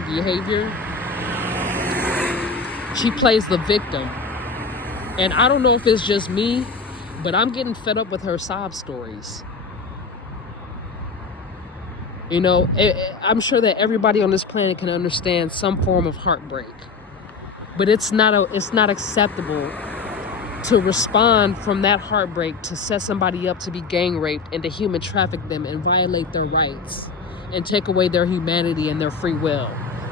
her behavior, she plays the victim. And I don't know if it's just me, but I'm getting fed up with her sob stories. You know, I'm sure that everybody on this planet can understand some form of heartbreak, but it's not acceptable to respond from that heartbreak to set somebody up to be gang raped and to human traffic them and violate their rights and take away their humanity and their free will.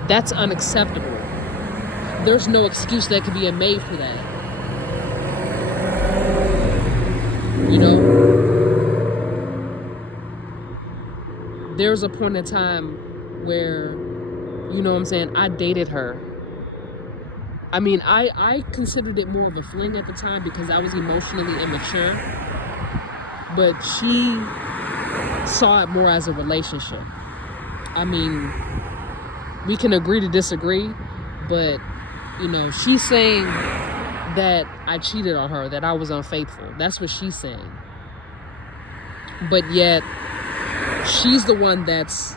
That's unacceptable. There's no excuse that could be made for that. You know, there's a point in time where, you know what I'm saying, I dated her. I mean, I considered it more of a fling at the time because I was emotionally immature, but she saw it more as a relationship. I mean, we can agree to disagree, but, you know, she's saying that I cheated on her, that I was unfaithful. That's what she's saying. But yet, she's the one that's,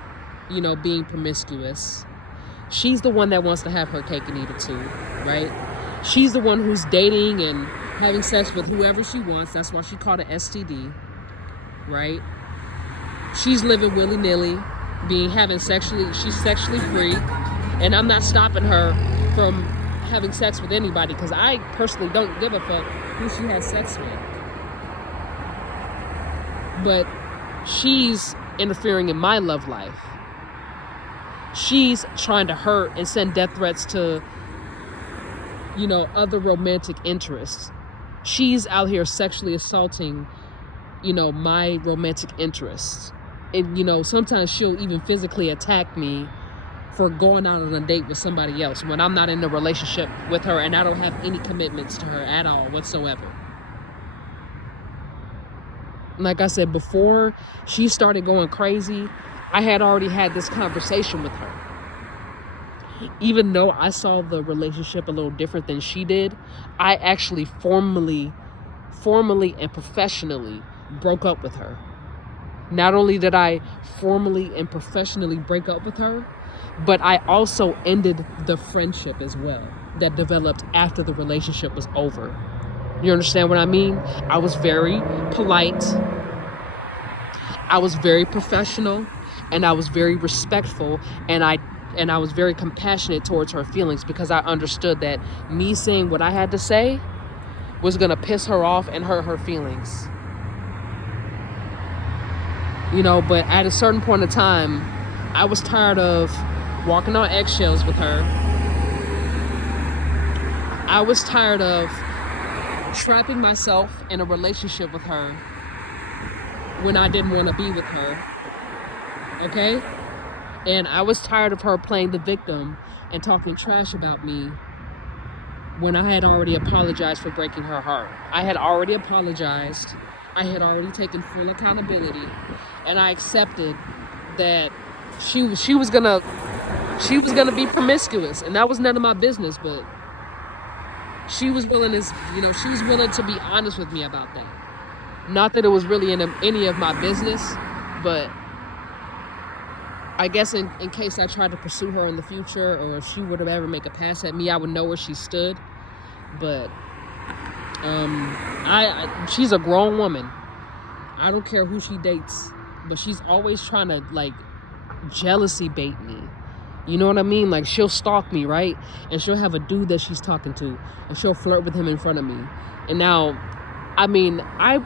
you know, being promiscuous. She's the one that wants to have her cake and eat it too, right? She's the one who's dating and having sex with whoever she wants. That's why she called it STD, right? She's living willy-nilly, she's sexually free, and I'm not stopping her from having sex with anybody because I personally don't give a fuck who she has sex with. But she's interfering in my love life. She's trying to hurt and send death threats to, you know, other romantic interests. She's out here sexually assaulting, you know, my romantic interests. And, you know, sometimes she'll even physically attack me for going out on a date with somebody else when I'm not in a relationship with her and I don't have any commitments to her at all whatsoever. Like I said, before she started going crazy, I had already had this conversation with her. Even though I saw the relationship a little different than she did, I actually formally and professionally broke up with her. Not only did I formally and professionally break up with her, but I also ended the friendship as well that developed after the relationship was over. You understand what I mean? I was very polite, I was very professional, and I was very respectful, and I was very compassionate towards her feelings because I understood that me saying what I had to say was gonna piss her off and hurt her feelings. You know, but at a certain point in time, I was tired of walking on eggshells with her. I was tired of trapping myself in a relationship with her when I didn't want to be with her. Okay? And I was tired of her playing the victim and talking trash about me when I had already apologized for breaking her heart. I had already apologized. I had already taken full accountability, and I accepted that she was gonna be promiscuous, and that was none of my business. But she was willing to be honest with me about that. Not that it was really any of my business, but I guess in case I tried to pursue her in the future, or if she would have ever make a pass at me, I would know where she stood. But she's a grown woman. I don't care who she dates, but she's always trying to, like, jealousy bait me. You know what I mean? Like, she'll stalk me, right? And she'll have a dude that she's talking to, and she'll flirt with him in front of me. And now, I mean, I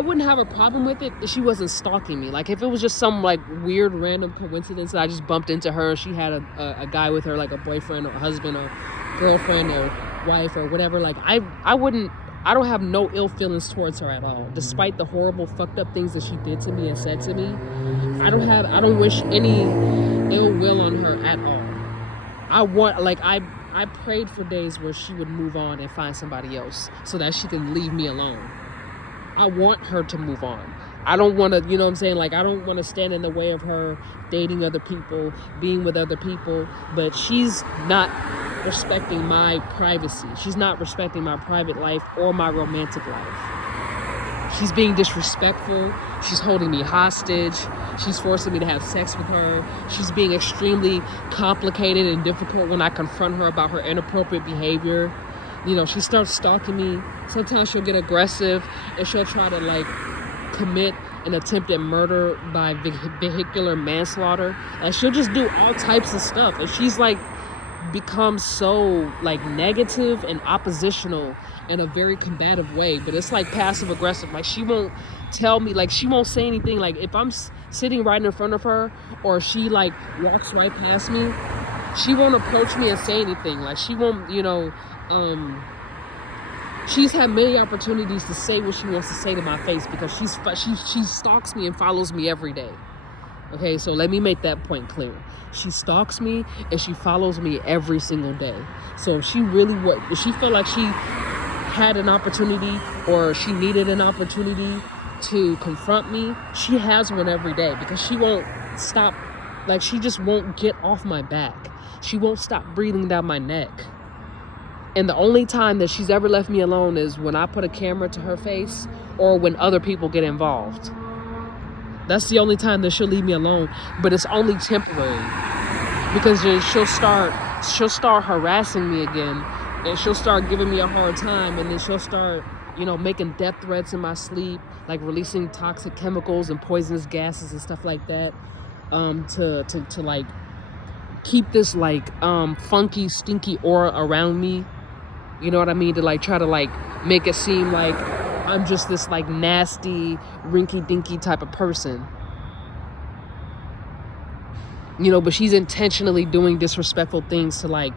wouldn't have a problem with it if she wasn't stalking me. Like, if it was just some, like, weird random coincidence that I just bumped into her and she had a guy with her, like a boyfriend or husband or girlfriend or wife or whatever, like, I don't have no ill feelings towards her at all. Despite the horrible fucked up things that she did to me and said to me, I don't wish any ill will on her at all. I prayed for days where she would move on and find somebody else so that she can leave me alone. I want her to move on. I don't want to, you know what I'm saying? Like, I don't want to stand in the way of her dating other people, being with other people, but she's not respecting my privacy. She's not respecting my private life or my romantic life. She's being disrespectful. She's holding me hostage. She's forcing me to have sex with her. She's being extremely complicated and difficult when I confront her about her inappropriate behavior. You know, she starts stalking me. Sometimes she'll get aggressive and she'll try to like commit an attempted murder by vehicular manslaughter. And she'll just do all types of stuff. And she's like becomes so like negative and oppositional in a very combative way, but it's like passive aggressive. Like she won't tell me, like she won't say anything. Like if I'm sitting right in front of her or she like walks right past me, she won't approach me and say anything. Like she won't, you know, she's had many opportunities to say what she wants to say to my face because she stalks me and follows me every day. Okay, so let me make that point clear. She stalks me and she follows me every single day. So if she felt like she had an opportunity or she needed an opportunity to confront me, she has one every day because she won't stop. Like she just won't get off my back. She won't stop breathing down my neck. And the only time that she's ever left me alone is when I put a camera to her face or when other people get involved. That's the only time that she'll leave me alone, but it's only temporary because she'll start harassing me again, and she'll start giving me a hard time, and then she'll start, you know, making death threats in my sleep, like releasing toxic chemicals and poisonous gases and stuff like that, to like keep this like funky, stinky aura around me. You know what I mean? To like try to like make it seem like I'm just this like nasty, rinky-dinky type of person. You know, but she's intentionally doing disrespectful things to like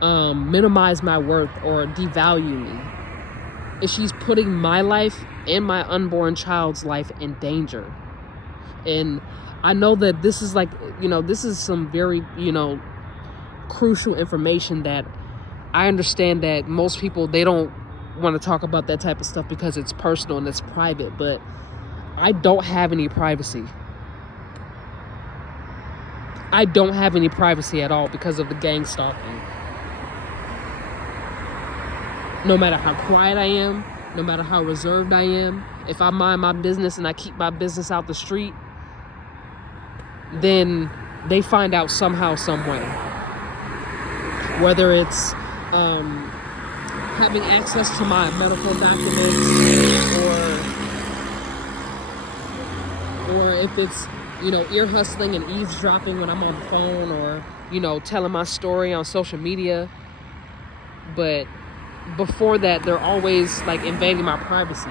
minimize my worth or devalue me. And she's putting my life and my unborn child's life in danger. And I know that this is like, you know, this is some very, you know, crucial information that I understand that most people, they don't want to talk about that type of stuff because it's personal and it's private, but I don't have any privacy. I don't have any privacy at all because of the gang stalking. No matter how quiet I am, no matter how reserved I am, if I mind my business and I keep my business out the street, then they find out somehow, some way. Whether it's having access to my medical documents, or if it's, you know, ear hustling and eavesdropping when I'm on the phone, or, you know, telling my story on social media. But before that, they're always like invading my privacy.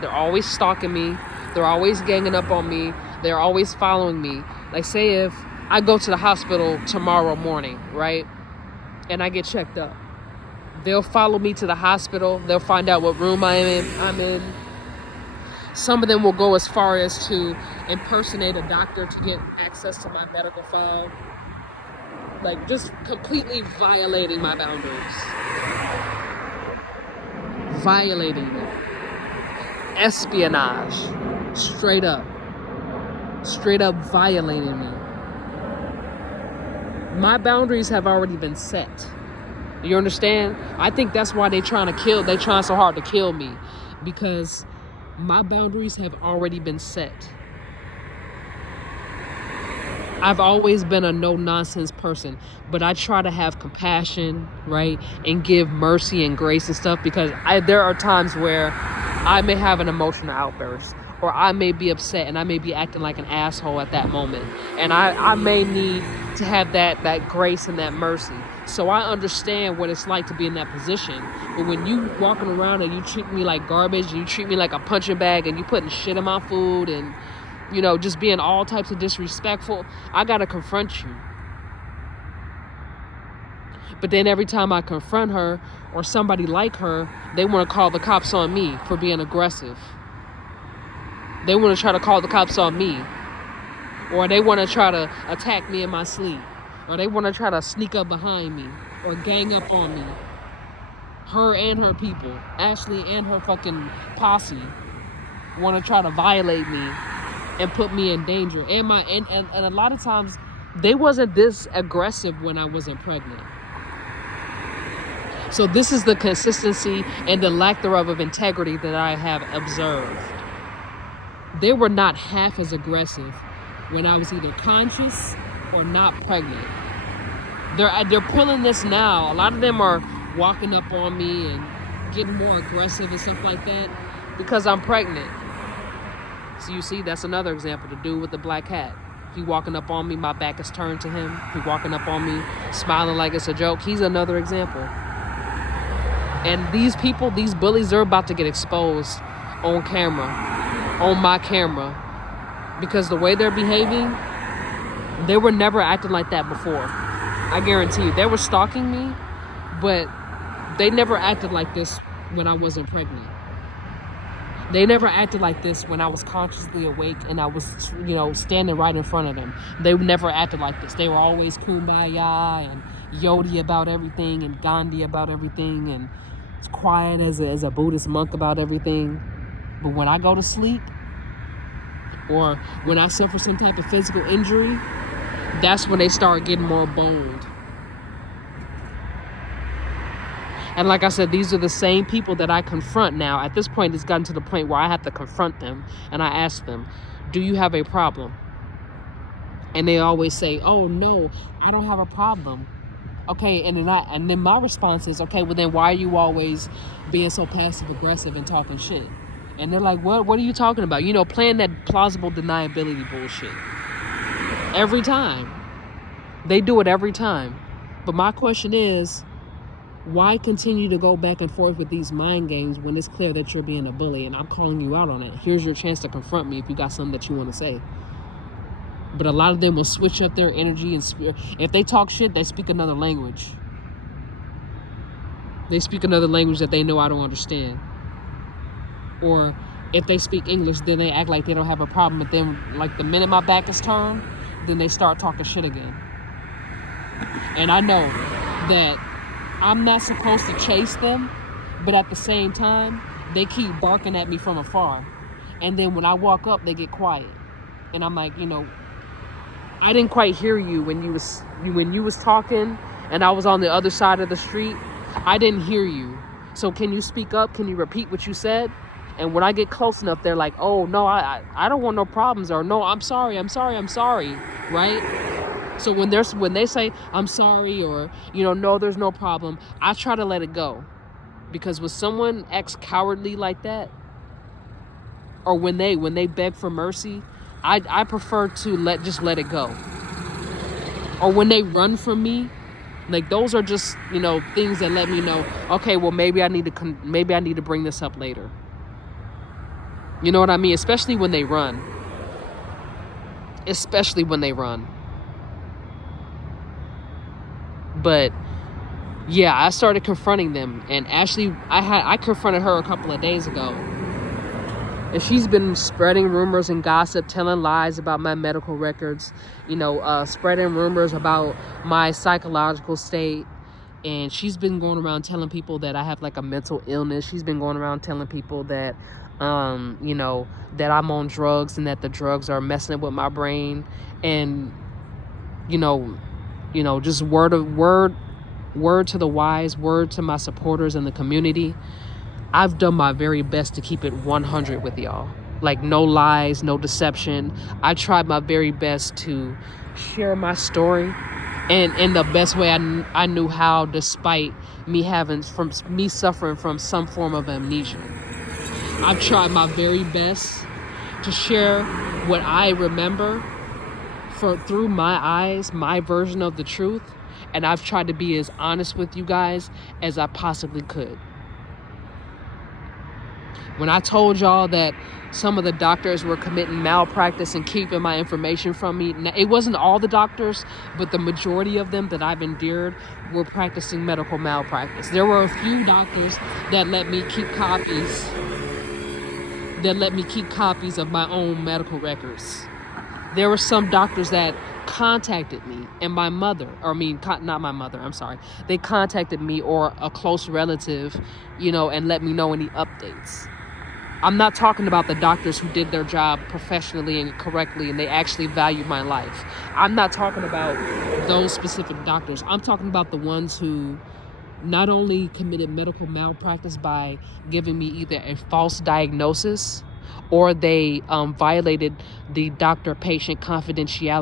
They're always stalking me. They're always ganging up on me. They're always following me. Like, say if I go to the hospital tomorrow morning, right, and I get checked up, they'll follow me to the hospital. They'll find out what room I'm in. Some of them will go as far as to impersonate a doctor to get access to my medical file. Like, just completely violating my boundaries. Violating them. Espionage. Straight up violating me. My boundaries have already been set. You understand? I think that's why they trying so hard to kill me, because my boundaries have already been set. I've always been a no-nonsense person, but I try to have compassion, right, and give mercy and grace and stuff, because there are times where I may have an emotional outburst, or I may be upset and I may be acting like an asshole at that moment, and I may need to have that grace and that mercy. So I understand what it's like to be in that position. But when you walking around and you treat me like garbage, and you treat me like a punching bag, and you putting shit in my food, and, you know, just being all types of disrespectful, I gotta confront you. But then every time I confront her or somebody like her, they want to call the cops on me for being aggressive. They want to try to call the cops on me. Or they want to try to attack me in my sleep. Or they want to try to sneak up behind me or gang up on me. Her and her people, Ashley and her fucking posse, want to try to violate me and put me in danger. And a lot of times they wasn't this aggressive when I wasn't pregnant. So this is the consistency and the lack thereof of integrity that I have observed. They were not half as aggressive when I was either conscious or not pregnant. They're pulling this now. A lot of them are walking up on me and getting more aggressive and stuff like that because I'm pregnant. So you see, that's another example. The dude with the black hat. He walking up on me, my back is turned to him. He walking up on me, smiling like it's a joke. He's another example. And these people, these bullies, they're about to get exposed on camera, on my camera, because the way they're behaving, they were never acting like that before. I guarantee you. They were stalking me, but they never acted like this when I wasn't pregnant. They never acted like this when I was consciously awake and I was, standing right in front of them. They never acted like this. They were always kumbaya and Yodi about everything and Gandhi about everything and quiet as a Buddhist monk about everything. But when I go to sleep or when I suffer some type of physical injury, that's when they start getting more bold. And like I said, these are the same people that I confront now. At this point, it's gotten to the point where I have to confront them. And I ask them, do you have a problem? And they always say, oh, no, I don't have a problem. Okay, and then my response is, okay, well, then why are you always being so passive-aggressive and talking shit? And they're like, what are you talking about? Playing that plausible deniability bullshit. Every time. They do it every time. But my question is, why continue to go back and forth with these mind games when it's clear that you're being a bully and I'm calling you out on it? Here's your chance to confront me if you got something that you want to say. But a lot of them will switch up their energy and spirit. If they talk shit, they speak another language. They speak another language that they know I don't understand. Or if they speak English, then they act like they don't have a problem. But then, like, the minute my back is turned, then they start talking shit again. And I know that I'm not supposed to chase them, but at the same time, they keep barking at me from afar. And then when I walk up, they get quiet. And I'm like, I didn't quite hear you when you was talking and I was on the other side of the street. I didn't hear you. So can you speak up? Can you repeat what you said? And when I get close enough, they're like, oh, no, I don't want no problems, or no, I'm sorry, right? So when they say, I'm sorry, or, no, there's no problem, I try to let it go. Because when someone acts cowardly like that, or when they beg for mercy, I prefer to let it go. Or when they run from me, like, those are just, things that let me know, okay, well, maybe I need to bring this up later. You know what I mean? Especially when they run. But yeah, I started confronting them, and Ashley, I confronted her a couple of days ago, and she's been spreading rumors and gossip, telling lies about my medical records, spreading rumors about my psychological state, and she's been going around telling people that I have like a mental illness. She's been going around telling people that that I'm on drugs and that the drugs are messing up with my brain, and just word to the wise, word to my supporters in the community. I've done my very best to keep it 100 with y'all. Like, no lies, no deception. I tried my very best to share my story and in the best way I knew how, despite me suffering from some form of amnesia. I've tried my very best to share what I remember through my eyes, my version of the truth, and I've tried to be as honest with you guys as I possibly could. When I told y'all that some of the doctors were committing malpractice and keeping my information from me, it wasn't all the doctors, but the majority of them that I've endured were practicing medical malpractice. There were a few doctors that let me keep copies of my own medical records. There were some doctors that contacted me, and my mother, not my mother, I'm sorry. They contacted me or a close relative, and let me know any updates. I'm not talking about the doctors who did their job professionally and correctly and they actually valued my life. I'm not talking about those specific doctors. I'm talking about the ones who not only committed medical malpractice by giving me either a false diagnosis or they violated the doctor-patient confidentiality